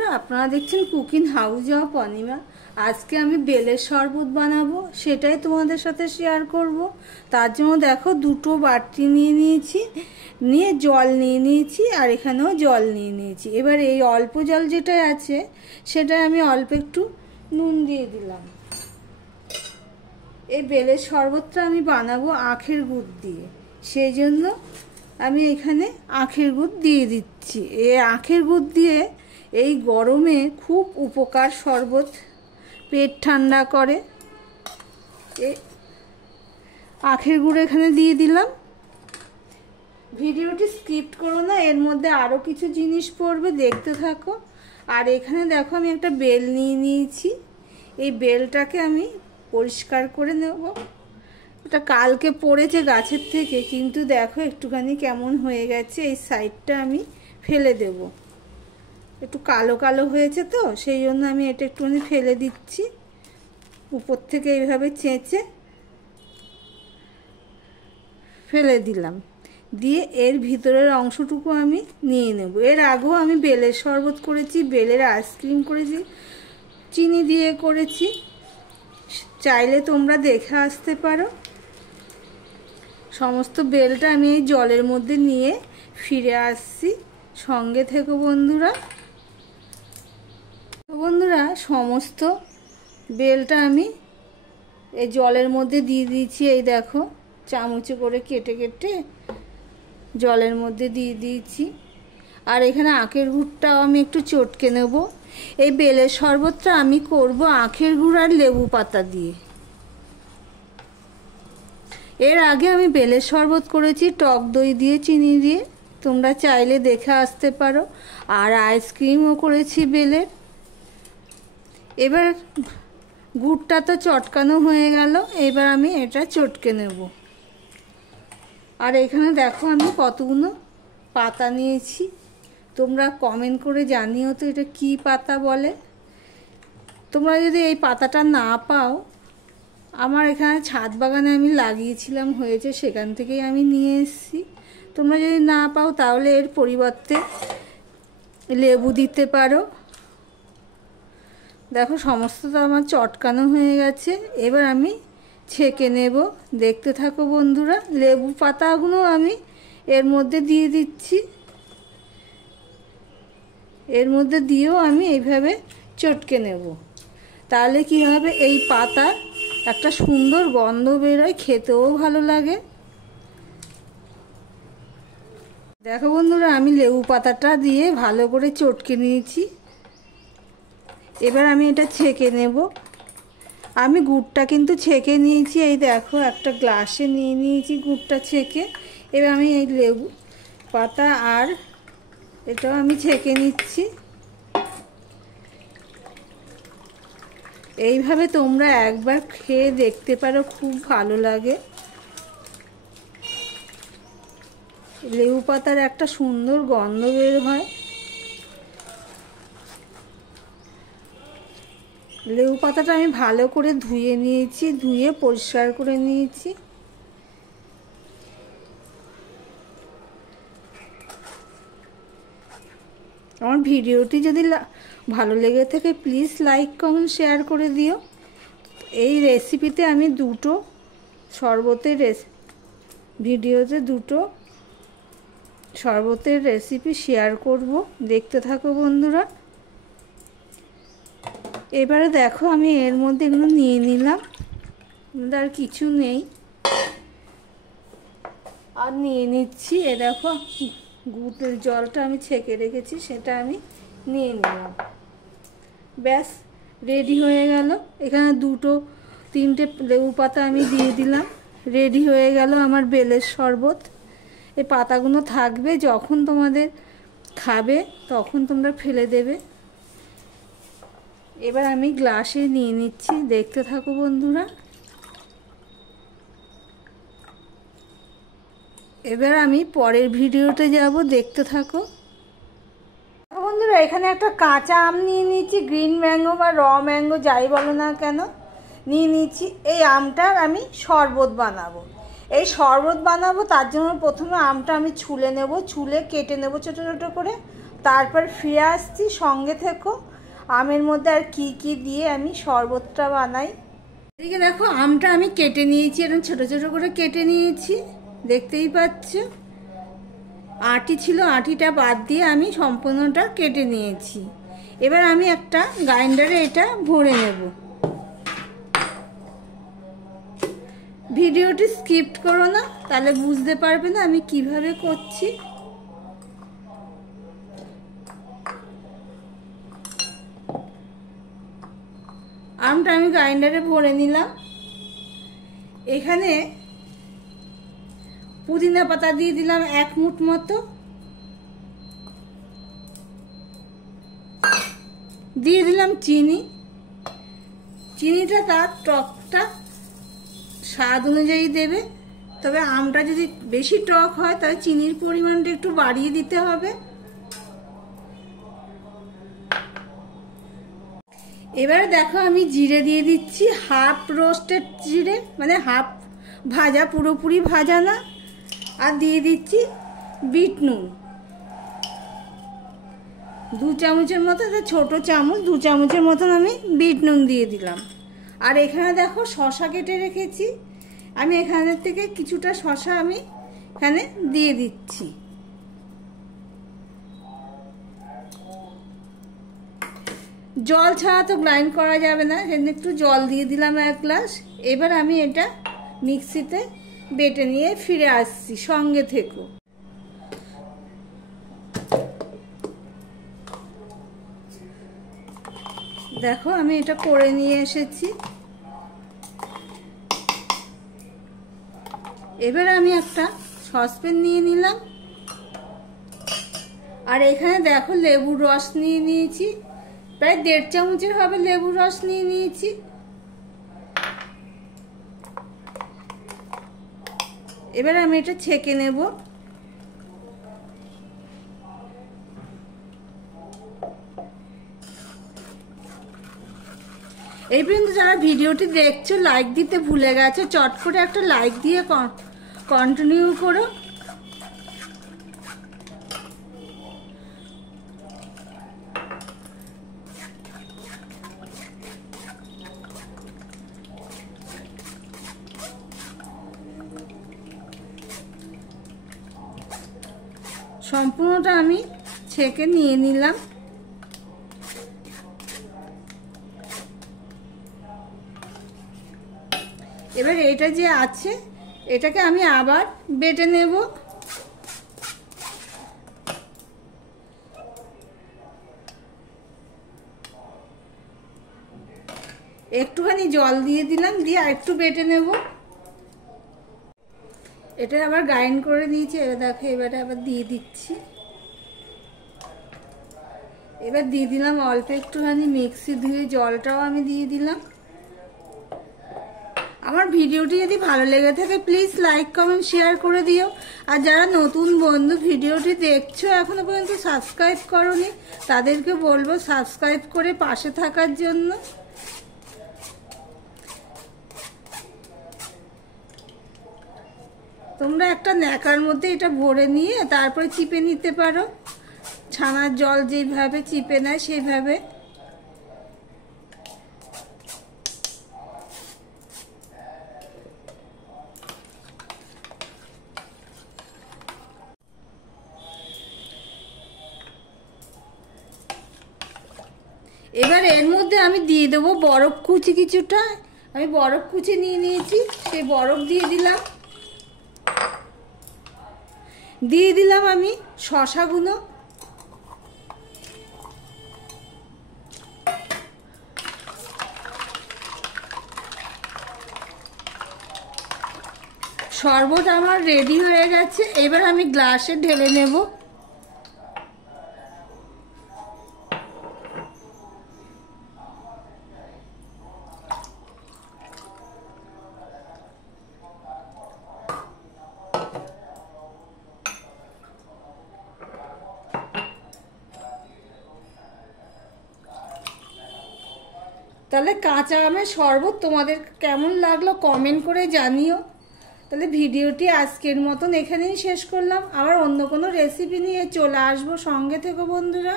বন্ধুরা, আপনারা দেখছেন কুকিং হাউস অফ অনিমা। আজকে আমি বেলের শরবত বানাবো, সেটাই তোমাদের সাথে শেয়ার করব। তার জন্য দেখো দুটো বাটি নিয়ে নিয়েছি, নিয়ে জল নিয়ে নিয়েছি, আর এখানেও জল নিয়ে নিয়েছি। এবার এই অল্প জল যেটা আছে সেটাই আমি অল্প একটু নুন দিয়ে দিলাম। এই বেলের শরবতটা আমি বানাবো আখের গুড় দিয়ে, সেই জন্য আমি এখানে আখের গুড় দিয়ে দিচ্ছি। এই আখের গুড় দিয়ে এই গরমে খুব উপকার, শরবত পেট ঠান্ডা করে। এই আখের গুড় এখানে দিয়ে দিলাম। ভিডিওটি স্কিপ করো না, এর মধ্যে আরও কিছু জিনিস পড়বে, দেখতে থাকো। আর এখানে দেখো আমি একটা বেল নিয়ে নিয়েছি। এই বেলটাকে আমি পরিষ্কার করে নেব। এটা কালকে পড়েছে গাছের থেকে, কিন্তু দেখো একটুখানি কেমন হয়ে গেছে। এই সাইডটা আমি ফেলে দেব, একটু কালো কালো হয়েছে তো, সেই জন্য আমি এটা একটুখানি ফেলে দিচ্ছি। উপর থেকে এইভাবে চেঁচে ফেলে দিলাম, দিয়ে এর ভিতরের অংশটুকু আমি নিয়ে নেব। এর আগেও আমি বেলের শরবত করেছি, বেলের আইসক্রিম করেছি, চিনি দিয়ে করেছি, চাইলে তোমরা দেখে আসতে পারো। সমস্ত বেলটা আমি এই জলের মধ্যে নিয়ে ফিরে আসছি, সঙ্গে থেকো বন্ধুরা। বন্ধুরা, সমস্ত বেলটা আমি এই জলের মধ্যে দিয়ে দিয়েছি। এই দেখো চামচে করে কেটে কেটে জলের মধ্যে দিয়ে দিয়েছি। আর এখানে আখের গুড়টাও আমি একটু চটকে নেব। এই বেলের শরবতটা আমি করব আখের গুড় আর লেবু পাতা দিয়ে। এর আগে আমি বেলের শরবত করেছি টক দই দিয়ে, চিনি দিয়ে, তোমরা চাইলে দেখে আসতে পারো। আর আইসক্রিমও করেছি বেলের। এবার গুড়টা তো চটকানো হয়ে গেল, এবার আমি এটা চটকে নেব। আর এখানে দেখো আমি কতগুলো পাতা নিয়েছি, তোমরা কমেন্ট করে জানিও তো এটা কি পাতা বলে। তোমরা যদি এই পাতাটা না পাও, আমার এখানে ছাদ বাগানে আমি লাগিয়েছিলাম, হয়েছে, সেখান থেকেই আমি নিয়ে এসেছি। তোমরা যদি না পাও তাহলে এর পরিবর্তে লেবু দিতে পারো। দেখো সমস্তটা আমার চটকানো হয়ে গেছে, এবার আমি ছেঁকে নেব, দেখতে থাকো বন্ধুরা। লেবু পাতাগুলো আমি এর মধ্যে দিয়ে দিচ্ছি, এর মধ্যে দিয়েও আমি এইভাবে চটকে নেব। তাহলে কি হবে, এই পাতা একটা সুন্দর গন্ধ বেরোয়, খেতেও ভালো লাগে। দেখো বন্ধুরা, আমি লেবু পাতাটা দিয়ে ভালো করে চটকে নিয়েছি। এবার আমি এটা ছেঁকে নেব। আমি গুড়টা কিন্তু ছেঁকে নিয়েছি, এই দেখো একটা গ্লাসে নিয়ে নিয়েছি গুড়টা ছেঁকে। এবার আমি এই লেবু পাতা আর এটাও আমি ছেঁকে নিচ্ছি। এইভাবে তোমরা একবার খেয়ে দেখতে পারো, খুব ভালো লাগে। লেবু পাতার একটা সুন্দর গন্ধ বের হয়। লেবু পাতাটা আমি ভালো করে ধুয়ে নিয়েছি, ধুয়ে পরিষ্কার করে নিয়েছি। আমার ভিডিওটি যদি ভালো লেগে থাকে প্লিজ লাইক কমেন্ট শেয়ার করে দিও। এই রেসিপিতে আমি দুটো শরবতের ভিডিওতে দুটো শরবতের রেসিপি শেয়ার করব, দেখতে থাকো বন্ধুরা। এবারে দেখো আমি এর মধ্যে এগুলো নিয়ে নিলাম, আর কিছু নেই, আর নিয়ে নিচ্ছি। এ দেখো গুড়ের জলটা আমি ছেঁকে রেখেছি, সেটা আমি নিয়ে নিলাম। ব্যাস রেডি হয়ে গেল। এখানে দুটো তিনটে লেবু পাতা আমি দিয়ে দিলাম, রেডি হয়ে গেল আমার বেলের শরবত। এই পাতাগুলো থাকবে, যখন তোমাদের খাবে তখন তোমরা ফেলে দেবে। এবার আমি গ্লাসে নিয়ে নিচ্ছি, দেখতে থাকো বন্ধুরা। এবার আমি পরের ভিডিওতে যাব, দেখতে থাকো বন্ধুরা। এখানে একটা কাঁচা আম নিয়ে নিচ্ছি, গ্রিন ম্যাঙ্গো বা র ম্যাঙ্গো যাই বলো না কেন, নিয়ে নিচ্ছি। এই আমটার আমি শরবত বানাবো। এই শরবত বানাবো, তার জন্য প্রথমে আমটা আমি ছুলে নেব, ছুলে কেটে নেব ছোটো ছোটো করে। তারপর ফিরে আসছি, সঙ্গে থেকো। আমের মধ্যে আর কি কি দিয়ে আমি শরবতটা বানাই। এদিকে দেখো আমটা আমি কেটে নিয়েছি, এরকম ছোট ছোট করে কেটে নিয়েছি, দেখতেই পাচ্ছ। আঁটি ছিল, আঁটিটা বাদ দিয়ে আমি সম্পূর্ণটা কেটে নিয়েছি। এবার আমি একটা গ্রাইন্ডারে এটা ভরে নেব। ভিডিওটি স্কিপ করো না, তাহলে বুঝতে পারবে না আমি কিভাবে করছি। আমটা আমি গ্রাইন্ডারে ভরে নিলাম। এখানে পুদিনা পাতা দিয়ে দিলাম 1 মুঠ মতো, দিয়ে দিলাম চিনি। চিনিটা তার টকটা স্বাদ অনুযায়ী দেবে, তবে আমটা যদি বেশি টক হয় তাহলে চিনির পরিমাণটা একটু বাড়িয়ে দিতে হবে। এবারে দেখো আমি জিরে দিয়ে দিচ্ছি, হাফ রোস্টেড জিরে, মানে হাফ ভাজা, পুরোপুরি ভাজা না। আর দিয়ে দিচ্ছি বিট নুন 2 চামচের মতো, ছোট চামচ 2 চামচের মতন আমি বিট নুন দিয়ে দিলাম। আর এখানে দেখো শসা কেটে রেখেছি, আমি এখানের থেকে কিছুটা শসা আমি এখানে দিয়ে দিচ্ছি। জল ছাড়া তো গ্রাইন্ড করা যাবে না, সেজন্য একটু জল দিয়ে দিলাম 1 গ্লাস। এবার আমি এটা মিক্সিতে বেটে নিয়ে ফিরে আসছি, সঙ্গে থেকো। দেখো আমি এটা করে নিয়ে এসেছি। এবার আমি একটা সসপ্যান নিয়ে নিলাম, আর এখানে দেখো লেবুর রস নিয়ে নিয়েছি, প্রায় 1.5 চামচের হবে লেবুর রস নিয়ে নিয়েছি। এবার আমি এটা ছেঁকে নেব। এই পর্যন্ত যারা ভিডিওটি দেখছো লাইক দিতে ভুলে গেছো, চট করে একটা লাইক দিয়ে কন্টিনিউ করো। সম্পূর্ণটা আমি ছেঁকে নিয়ে নিলাম। এবার এটা যে আছে এটাকে আমি আবার বেটে নেব। একটুখানি জল দিয়ে দিলাম, দিয়ে আরেকটু বেটে নেব। এটা আবার গ্রাইন্ড করে নিয়েছি। এবার দেখো এবারে আবার দিয়ে দিচ্ছি। এবার দিয়ে দিলাম অল্প একটুখানি মিক্সি ধুয়ে জলটাও আমি দিয়ে দিলাম। আমার ভিডিওটি যদি ভালো লেগে থাকে প্লিজ লাইক কমেন্ট শেয়ার করে দিও। আর যারা নতুন বন্ধু ভিডিওটি দেখছো এখনো পর্যন্ত সাবস্ক্রাইব করোনি, তাদেরকে বলবো সাবস্ক্রাইব করে পাশে থাকার জন্য। তোমরা একটা ন্যাকার মধ্যে এটা ভরে নিয়ে তারপরে চিপে নিতে পারো, ছানার জল যেভাবে চিপে নেয় সেইভাবে। এবার এর মধ্যে আমি দিয়ে দেবো বরফ কুচি কিছুটা। আমি বরফ কুচি নিয়ে নিয়েছি, সেই বরফ দিয়ে দিলাম। দিয়ে দিলাম আমি শসাগুলো। শরবত আমার রেডি হয়ে গেছে। এবার আমি গ্লাসে ঢেলে নেব। তাহলে কাঁচা আমের শরবত তোমাদের কেমন লাগলো কমেন্ট করে জানিও। তাহলে ভিডিওটি আজকের মতন এখানেই শেষ করলাম। আবার অন্য কোনো রেসিপি নিয়ে চলে আসবো, সঙ্গে থেকো বন্ধুরা।